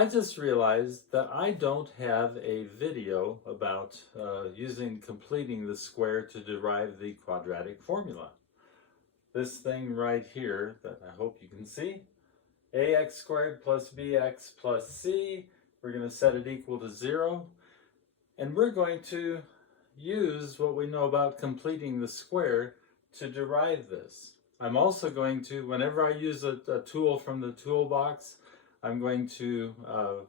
I just realized that I don't have a video about completing the square to derive the quadratic formula. This thing right here that I hope you can see, ax squared plus bx plus c, we're going to set it equal to 0. And we're going to use what we know about completing the square to derive this. I'm also going to, whenever I use a tool from the toolbox, I'm going to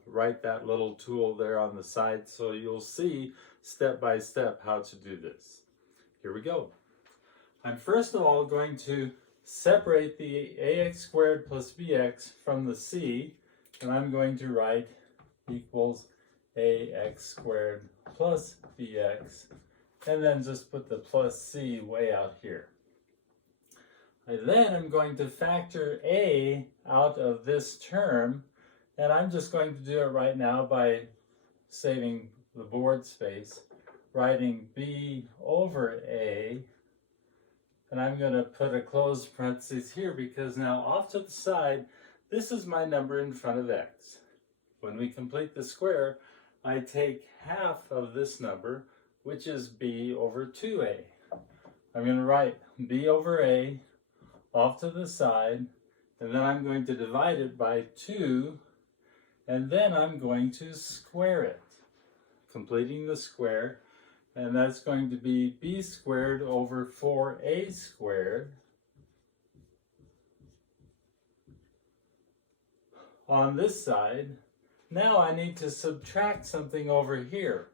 write that little tool there on the side so you'll see step by step how to do this. Here we go. I'm first of all going to separate the ax squared plus bx from the c, and I'm going to write equals ax squared plus bx, and then just put the plus c way out here. I then am going to factor a out of this term, and I'm just going to do it right now by saving the board space, writing b over a, and I'm going to put a closed parenthesis here because now off to the side, this is my number in front of x. When we complete the square, I take half of this number, which is b over 2a. I'm going to write b over a off to the side, and then I'm going to divide it by 2, and then I'm going to square it, completing the square, and that's going to be b squared over 4a squared on this side. Now I need to subtract something over here.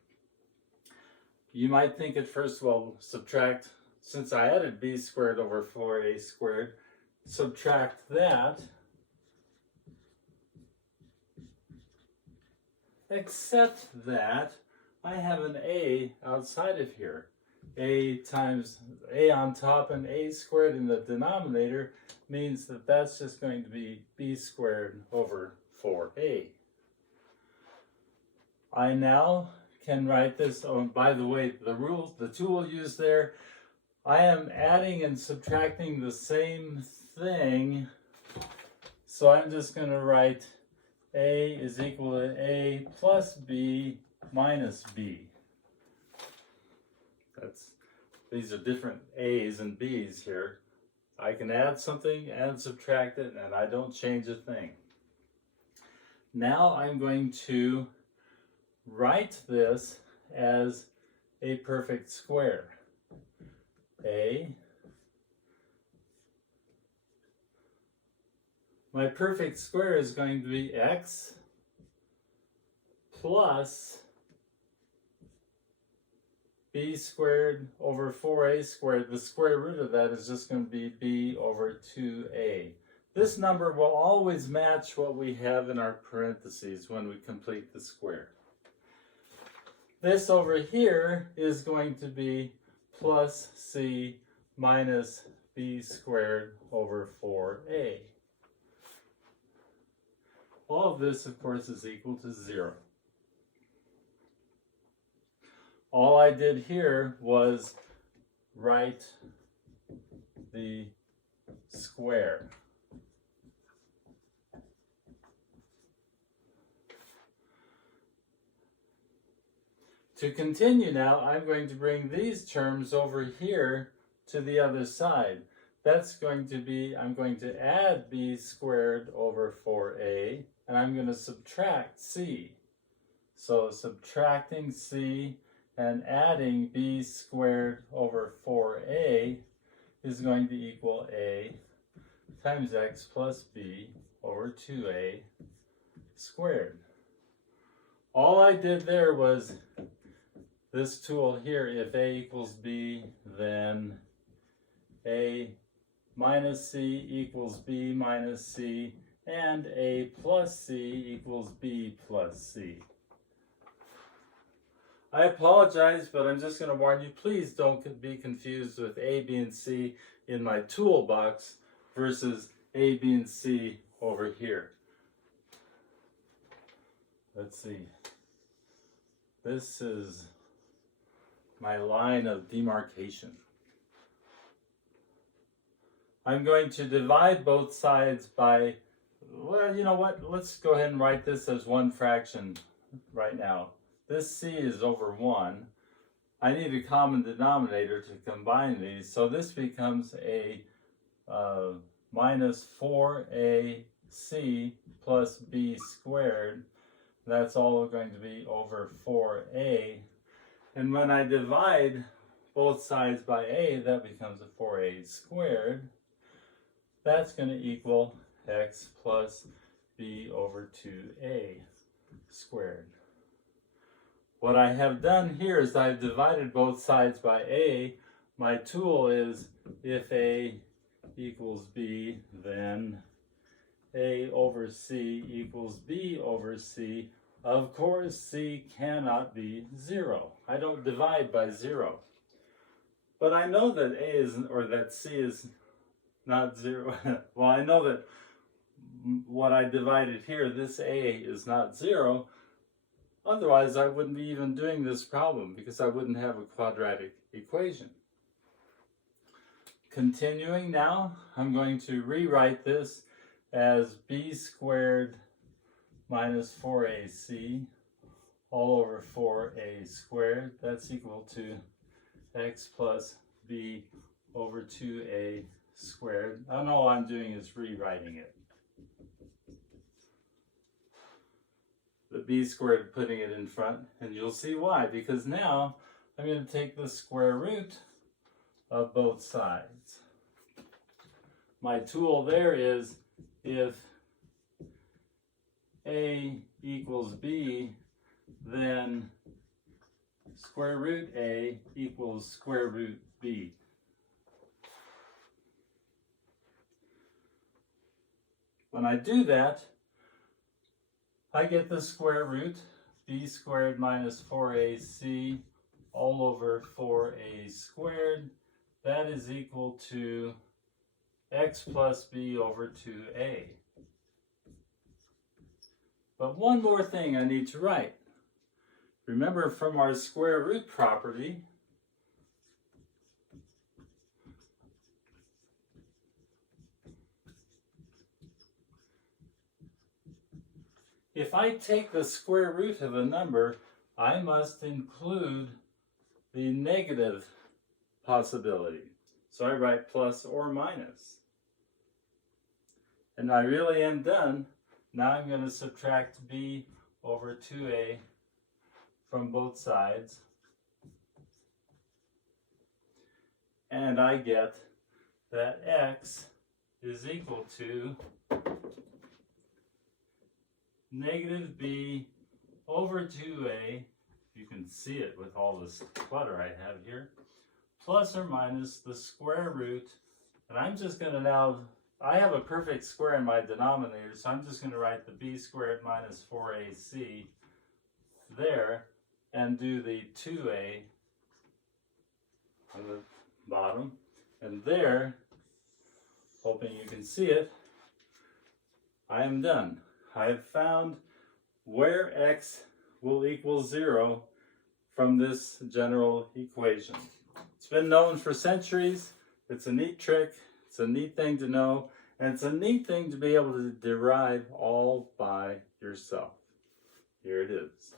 You might think at first, well, subtract, since I added b squared over 4a squared, subtract that, except that I have an a outside of here. A times a on top and a squared in the denominator means that that's just going to be b squared over 4a. I now can write this, oh, by the way, the tool used there, I am adding and subtracting the same thing, so I'm just going to write a is equal to a plus b minus b. These are different a's and b's here. I can add something and subtract it, and I don't change a thing. Now I'm going to write this as a perfect square. My perfect square is going to be x plus b squared over 4a squared. The square root of that is just going to be b over 2a. This number will always match what we have in our parentheses when we complete the square. This over here is going to be plus c minus b squared over 4a. All of this, of course, is equal to 0. All I did here was write the square. To continue now, I'm going to bring these terms over here to the other side. That's going to be, I'm going to add b squared over 4a, and I'm going to subtract c. So subtracting c and adding b squared over 4a is going to equal a times x plus b over 2a squared. All I did there was this tool here, if a equals b, then a minus c equals b minus c, and a plus c equals b plus c. I apologize, but I'm just going to warn you, please don't be confused with a, b, and c in my toolbox versus a, b, and c over here. Let's see. This is my line of demarcation. I'm going to divide both sides by well, you know what? Let's go ahead and write this as one fraction right now. This c is over 1. I need a common denominator to combine these, so this becomes a minus 4ac plus b squared. That's all going to be over 4a. And when I divide both sides by a, that becomes a 4a squared. That's going to equal x plus b over 2a squared. What I have done here is I've divided both sides by a. My tool is if a equals b, then a over c equals b over c. Of course, c cannot be 0. I don't divide by 0. But I know that a is, or that c is not 0. Well, I know that what I divided here, this a is not 0. Otherwise, I wouldn't be even doing this problem because I wouldn't have a quadratic equation. Continuing now, I'm going to rewrite this as b squared minus 4ac all over 4a squared. That's equal to x plus b over 2a squared. And all I'm doing is rewriting it. The b squared, putting it in front, and you'll see why. Because now I'm going to take the square root of both sides. My tool there is if a equals b, then square root a equals square root b. When I do that, I get the square root, b squared minus 4ac all over 4a squared. That is equal to x plus b over 2a. But one more thing I need to write. Remember from our square root property, if I take the square root of a number, I must include the negative possibility. So I write plus or minus. And I really am done. Now I'm going to subtract b over 2a from both sides. And I get that x is equal to negative b over 2a, you can see it with all this clutter I have here, plus or minus the square root, and I'm just going to now, I have a perfect square in my denominator, so I'm just going to write the b squared minus 4ac there, and do the 2a on the bottom, and there, hoping you can see it, I am done. I have found where x will equal 0 from this general equation. It's been known for centuries. It's a neat trick. It's a neat thing to know. And it's a neat thing to be able to derive all by yourself. Here it is.